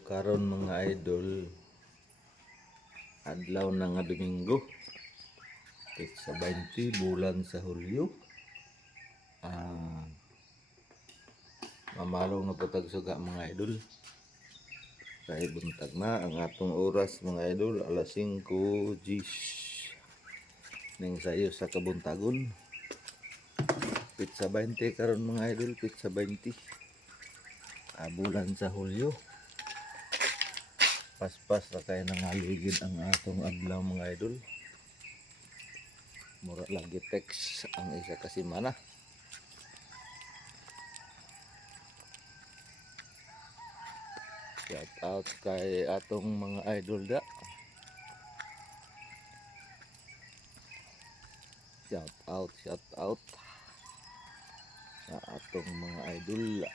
Karon mga idol, adlaw na nga Domingo, sa 20 bulan sa Hulyo. Mamalo na patag suga mga idol. Kay buntag na ang atong oras mga idol, alas 5 gis ning sayo sa kabuntagon. Pizza 20 karon mga idol, pizza 20. Bulan sa Hulyo. Paspas na kayo nangaligid ang atong adlaw mga idol. Mura lagi text ang isa ka semana. Shout out kay atong mga idol da. Shout out sa atong mga idol.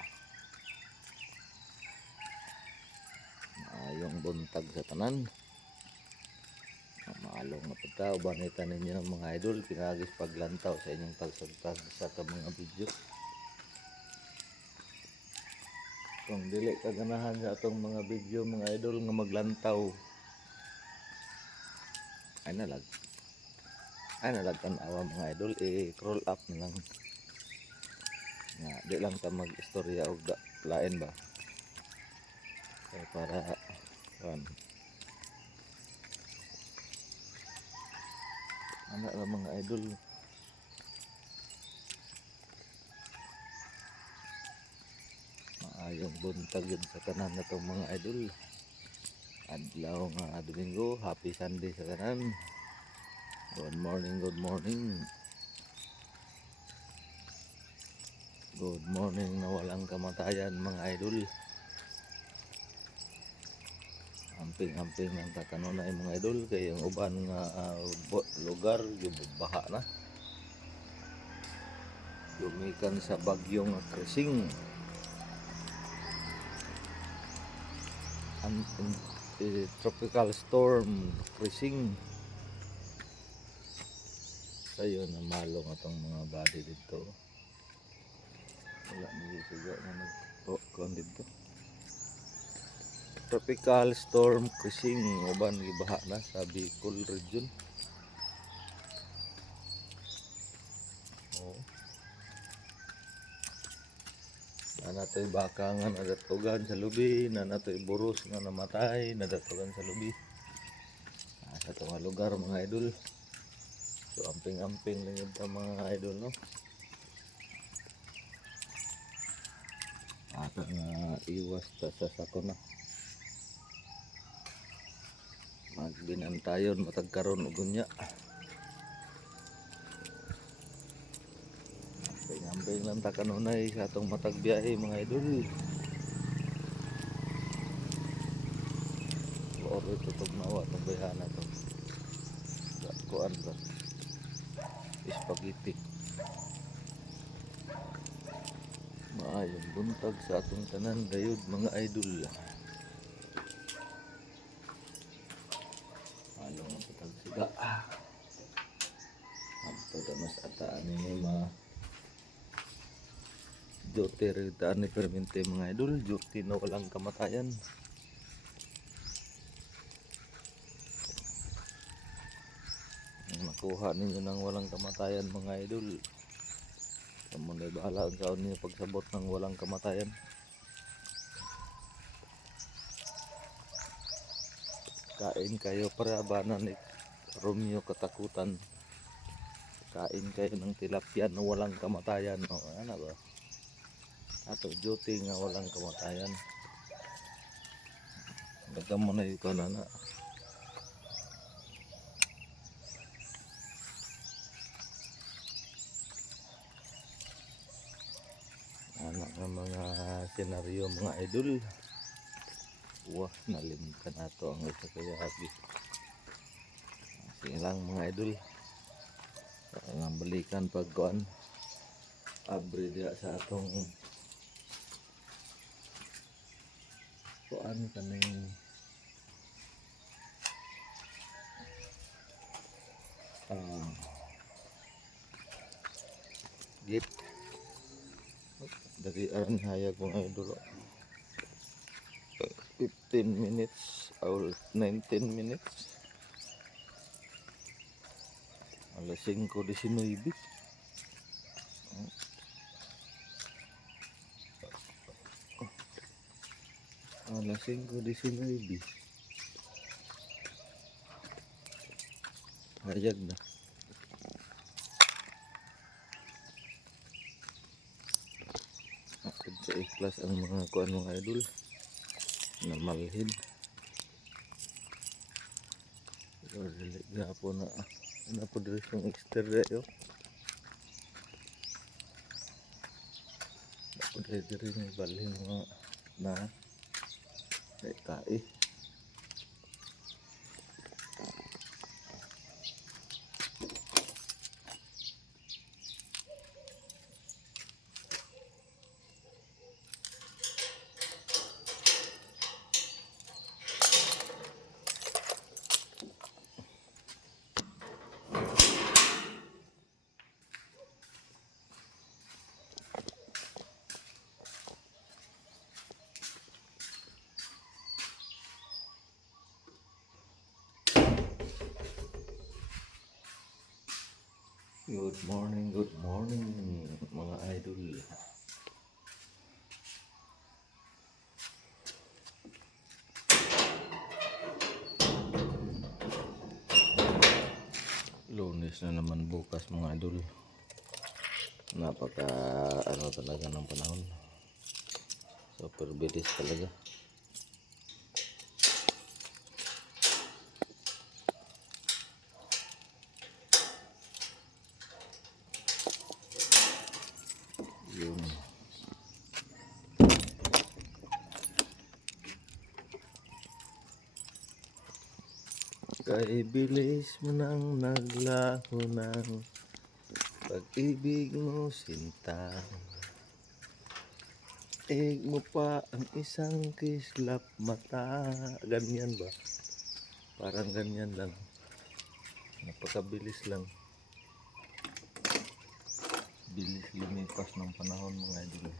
Maayong buntag sa tanan. Maalong na pagka ubanita ninyo mga idol, pinagis paglantaw sa inyong tagsagtag sa mga video. Kung dili ka ganahan sa atong mga video mga idol nga maglantaw, ay nalag tanawa mga idol, i-scroll up na lang nga di lang ta mag-istorya og lain ba kaya para anak lang mga idol. Maayong buntag yun sa tanan na itong mga idol. Adlaw nga Domingo, happy Sunday sa tanan. Good morning. Good morning na walang kamatayan mga idol. Amping ng takanunay mga idol, kay yung uban nga lugar baha na. Lumikan sa bagyong Krising. Tropical storm Krising. Sayo na malong atong mga body dito. Wala nyo siya na nagpokon dito. Tropical storm Krising, uban gibaha na sa Bicol region. Nanatoy baka nga nadatugan sa lubi, nanatoy buros nga namatay, nadatugan sa lubi. Sa itong lugar mga idol. So amping lang yun mga idol, no? Ato nga iwas ta sa sakuna. Magbinantayon matagkaron og unya. Amping lang ta kanunay sa atong matag biyahe mga idol. Oro tutog na wa tong bayana to. Kuan ba? Spaghetti. Maayong buntag sa atong tanan gayud mga idol. Along ang patag siga. Amto da mas ataan ni mga jote ritaan ni permente mga idol, jote na walang kamatayan. Makuha ninyo ng walang kamatayan mga idol. Kamu na bahala sa ninyo pagsabot ng walang kamatayan. Kain kayo para banan ni Romeo katakutan. Kain kayo ng tilapia na walang kamatayan. O ano ba? Ato jote nga walang kamatayan. Daga mo na ikaw na. Anak ng mga senaryo mga idol. Wah, nalimkan ato ang isa kaya hagi. Sige lang mga idol. Ang balikan pagkuan. Abri dia sa atong kuan kaning gift dari aran hayag mga idol. 50 15 minutes or 19 minutes. Alas 5:19. Alas 5:19. Hayag na. Akad sa iklas ang mga kuan mga idol na malhin. Pero dili gapo na po diri yung exterior yo. Ako diri ni balhin mga na kai. Good morning mga idol. Lunes na naman bukas mga idol. Napaka ano talaga ng panahon. Super bilis talaga. Yun. Kay bilis mo nang naglaho ng pag-ibig mo sinta. Ig mo pa ang isang kislap mata. Ganyan ba? Parang ganyan lang. Napakabilis lang. Bilis lumipas ng panahon mga idol.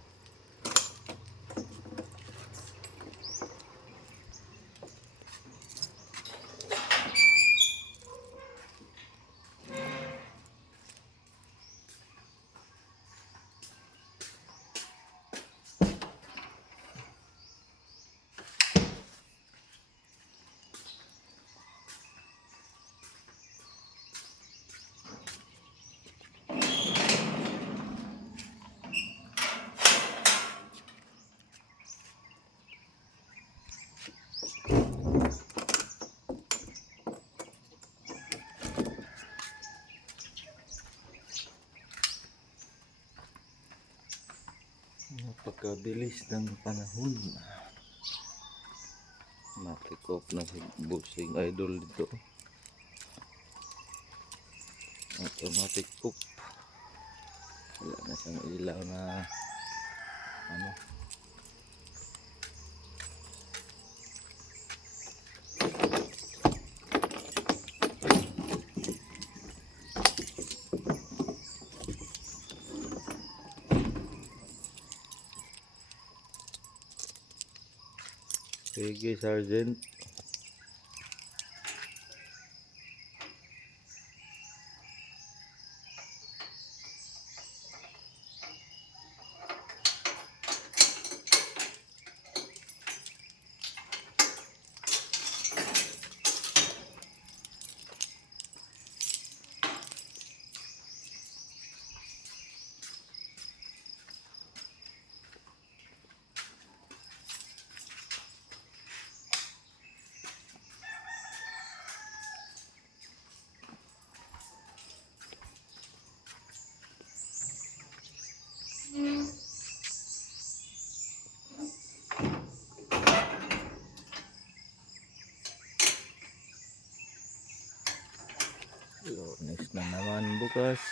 Napakabilis ng panahon. Matikop na si Busing Idol dito. Automatic coop. Wala na siyang ilaw na ano. Sige, Sergeant. Lunes na naman bukas.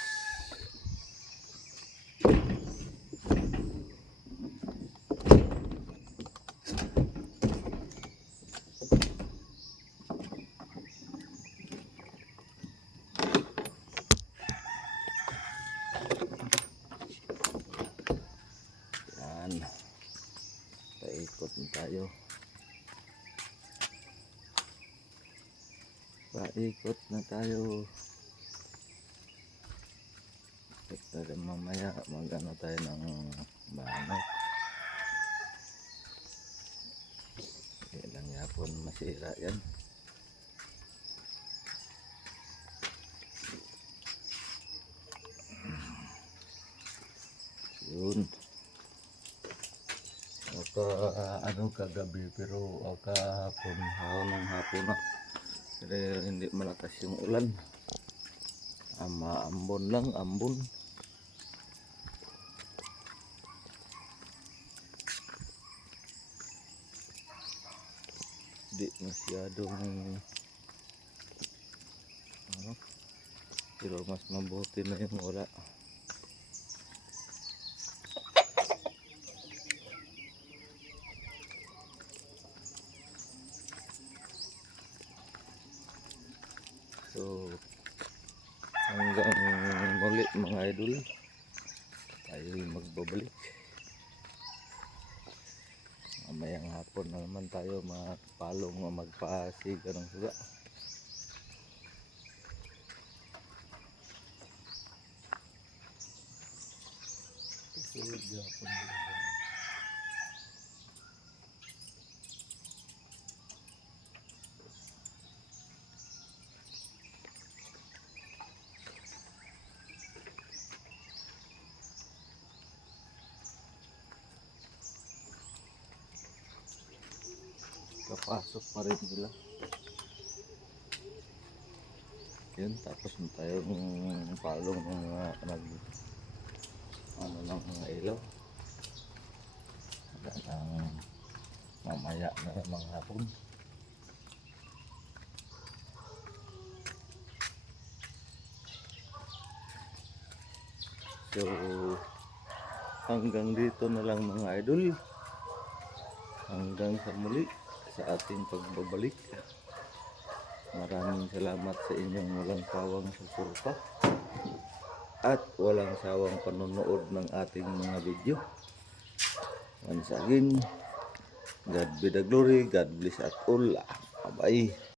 Yan. Paikot na tayo. Paikot na tayo. Pero mamaya mag-ano tayo ng banok. Ilang yapon masira yan. Yun. Ano kagabi pero kahapon, ng hapon na. Pero hindi malakas yung ulan. Ambon lang, ambon. Di masyadong ano, pero mas mabuti na yung wala. So hanggang muli mga idol, tayo magbabalik. Mamayang hapon na naman tayo magpalong o magpasiga ng suga. Susunod hapon dito. Kapasok pa rin sila. Yun, tapos na tayong palong ng ng mga ilaw. Hanggang mamaya na namang hapon. So hanggang dito na lang mga idol. Hanggang sa muli sa ating pagbabalik. Maraming salamat sa inyong walang sawang suporta at walang sawang panonood ng ating mga video. Once again, God be the glory, God bless at all. Bye.